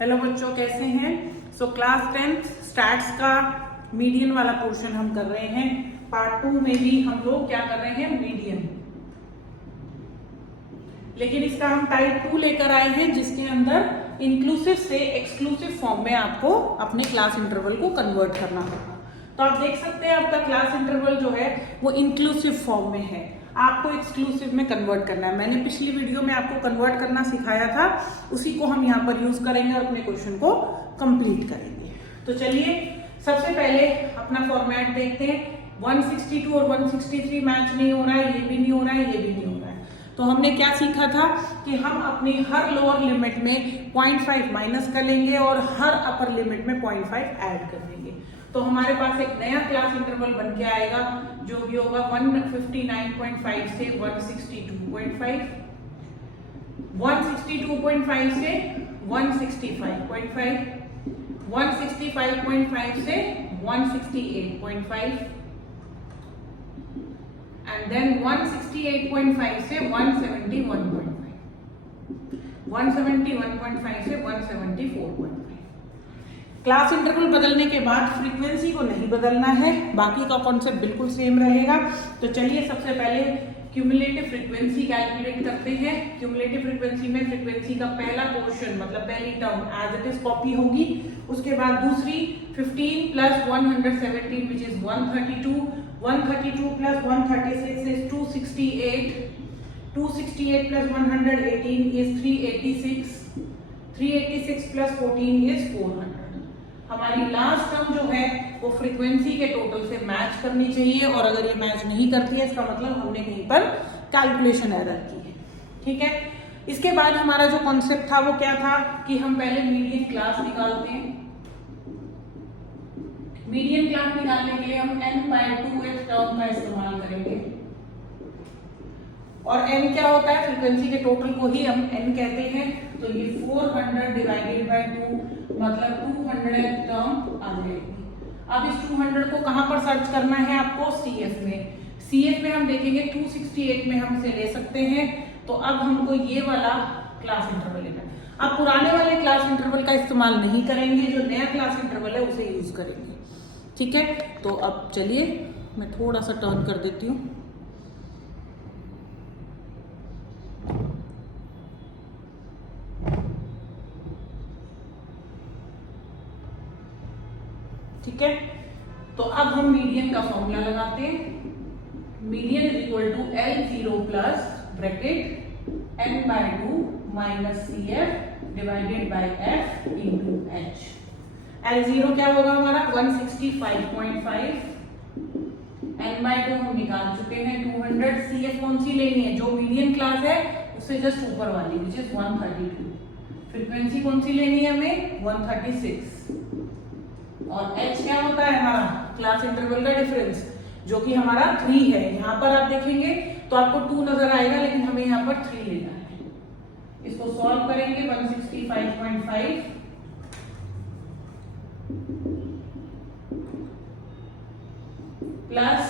Hello बच्चों, कैसे हैं? क्लास 10 स्टैट्स का मीडियन वाला पोर्शन हम कर रहे हैं। पार्ट 2 में भी हम लोग क्या कर रहे हैं? मीडियन। लेकिन इसका हम टाइप 2 लेकर आए हैं, जिसके अंदर इंक्लूसिव से एक्सक्लूसिव फॉर्म में आपको अपने क्लास इंटरवल को कन्वर्ट करना होगा। तो आप देख सकते हैं आपका क्लास इंटरवल जो है वो इंक्लूसिव फॉर्म में है, आपको एक्सक्लूसिव में कन्वर्ट करना है। मैंने पिछली वीडियो में आपको कन्वर्ट करना सिखाया था, उसी को हम यहाँ पर यूज करेंगे और अपने क्वेश्चन को कंप्लीट करेंगे। तो चलिए सबसे पहले अपना फॉर्मेट देखते हैं। 162 और 163 मैच नहीं हो रहा है, ये भी नहीं हो रहा है, ये भी नहीं हो रहा है। तो हमने क्या सीखा था कि हम अपनी हर लोअर लिमिट में 0.5 माइनस कर लेंगे और हर अपर लिमिट में 0.5 ऐड कर देंगे। तो हमारे पास एक नया क्लास इंटरवल बन के आएगा, जो भी होगा 159.5 से 162.5, 162.5 से 165.5, 165.5 से 168.5 एंड देन 168.5 से 171.5, 171.5 से 174.5। क्लास इंटरवल बदलने के बाद फ्रीक्वेंसी को नहीं बदलना है, बाकी का कॉन्सेप्ट बिल्कुल सेम रहेगा। तो चलिए सबसे पहले क्यूमुलेटिव फ्रीक्वेंसी कैलकुलेट करते हैं। क्यूमुलेटिव फ्रीक्वेंसी में फ्रीक्वेंसी का पहला पोर्शन मतलब पहली term as it is copy होगी, उसके बाद दूसरी 15 plus 117 which is 132, 132 plus 136 is 268, 268 plus 118 is 386, 386 plus 14 is 400। हमारी लास्ट टर्म जो है वो फ्रीक्वेंसी के टोटल से मैच करनी चाहिए, और अगर ये मैच नहीं करती है इसका मतलब हमने कहीं पर कैलकुलेशन एरर की है। ठीक है, इसके बाद हमारा जो कॉन्सेप्ट था वो क्या था कि हम पहले मीडियन क्लास निकालते हैं। मीडियन क्लास निकालने के लिए हम n/2h टर्म का इस्तेमाल करेंगे, और n क्या होता है? फ्रीक्वेंसी के टोटल को ही हम n कहते हैं। तो ये 400 डिवाइडेड बाय 2 मतलब 200 टर्म आ जाएगी। अब इस 200 को कहां पर सर्च करना है आपको? CF में। CF में हम देखेंगे 268 में हम इसे ले सकते हैं। तो अब हमको ये वाला क्लास इंटरवल लेना है। अब पुराने वाले क्लास इंटरवल का इस्तेमाल नहीं करेंगे, जो नया क्लास इंटरवल है उसे यूज करेंगे। ठीक है, तो अब चलिए मैं थोड़ा सा टर्न कर देती हूँ। ठीक है, तो अब हम मीडियन का फॉर्मूला लगाते हैं। Median is equal to L0 plus bracket n/2 minus CF divided by F into H। L0 क्या होगा हमारा? 165.5, n/2 हम निकाल चुके हैं 200। CF कौन सी लेनी है? जो मीडियन क्लास है उससे जस्ट ऊपर वाली विच इज 132। फ्रीक्वेंसी कौन सी लेनी है हमें? 136। और h क्या होता है हमारा? क्लास इंटरवल का डिफरेंस, जो कि हमारा 3 है। यहाँ पर आप देखेंगे तो आपको 2 नजर आएगा, लेकिन हमें यहाँ पर 3 लेना है। इसको सॉल्व करेंगे 165.5 प्लस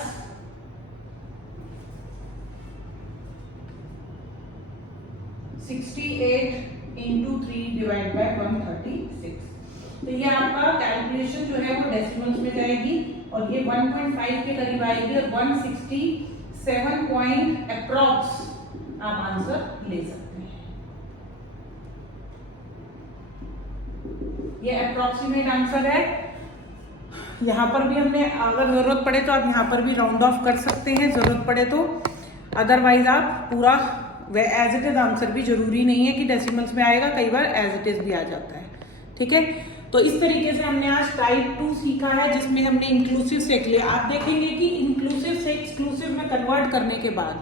68 इंटू 3 डिवाइड बाय 136। तो ये आपका कैलकुलेशन जो है वो डेसिमल्स में जाएगी, और ये 1.5 के करीब आएगी, और 167 पॉइंट अप्रॉक्स आप आंसर ले सकते हैं। ये अप्रॉक्सीमेट आंसर है। यहाँ पर भी हमने अगर जरूरत पड़े तो आप यहाँ पर भी राउंड ऑफ कर सकते हैं, जरूरत पड़े तो। अदरवाइज आप पूरा एज इट इज आंसर भी जरूरी नहीं है कि डेसिमल्स में आएगा, कई बार एज इट इज भी आ जाता है। ठीक है, तो इस तरीके से हमने आज टाइप 2 सीखा है, जिसमें हमने इंक्लूसिव से लिया। आप देखेंगे कि इंक्लूसिव से एक्सक्लूसिव में कन्वर्ट करने के बाद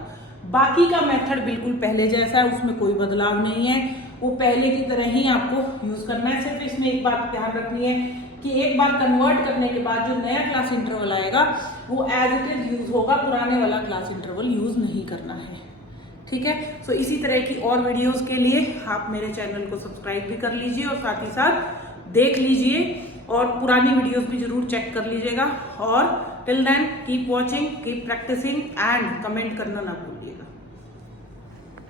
बाकी का मेथड बिल्कुल पहले जैसा है, उसमें कोई बदलाव नहीं है, वो पहले की तरह ही आपको यूज करना है। सिर्फ इसमें एक बात ध्यान रखनी है कि एक बार कन्वर्ट करने के बाद जो नया क्लास इंटरवल आएगा वो एज इट इज यूज होगा, पुराने वाला क्लास इंटरवल यूज नहीं करना है। ठीक है, सो इसी तरह की और वीडियोस के लिए आप मेरे चैनल को सब्सक्राइब भी कर लीजिए, और साथ ही साथ देख लीजिए, और पुरानी वीडियोस भी जरूर चेक कर लीजिएगा। और till then keep watching, keep practising and comment करना ना भूलिए।